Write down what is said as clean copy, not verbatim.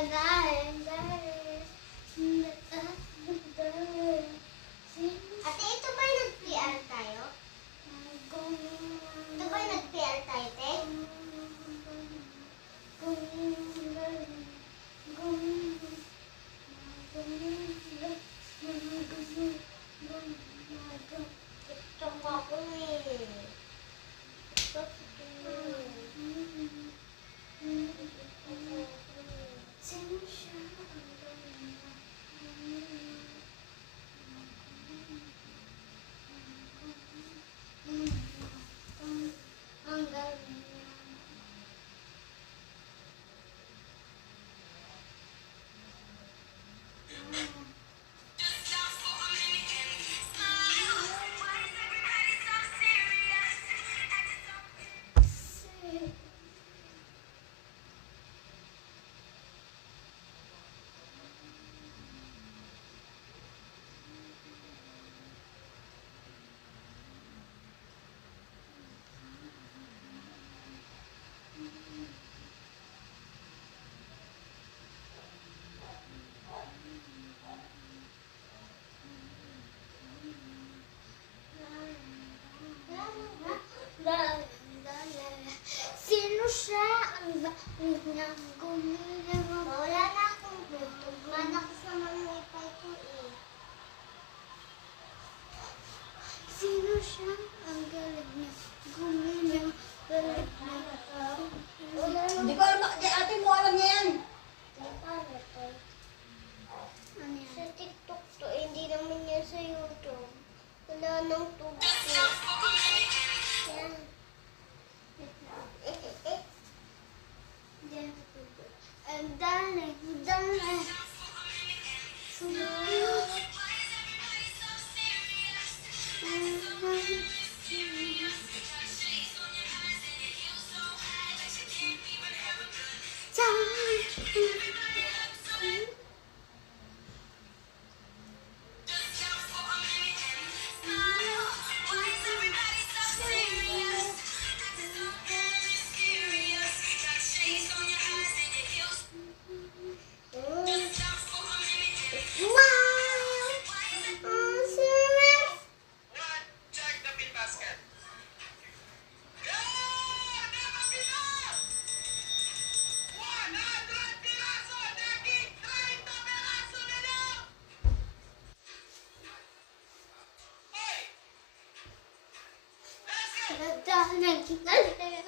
Ate, ito ba yung nag-PR tayo? Ito ba yung nag-PR tayo, te? TikTok ako eh. TikTok ako Sino siya? Ang galing niya. Sino siya? Ang galing niyang gumigawa. Wala na akong YouTube. Malakas naman ang wifi ko eh. Sino siya? Ang galing niya gumigawa. Hindi ko alam, ate mo alam niya yan. Paano to? Ano yan? Sa TikTok to, hindi naman yan sa YouTube. Wala nang tubo. Yan. Diyan sa tubo. Ang galing, ang galing. Nagdaan.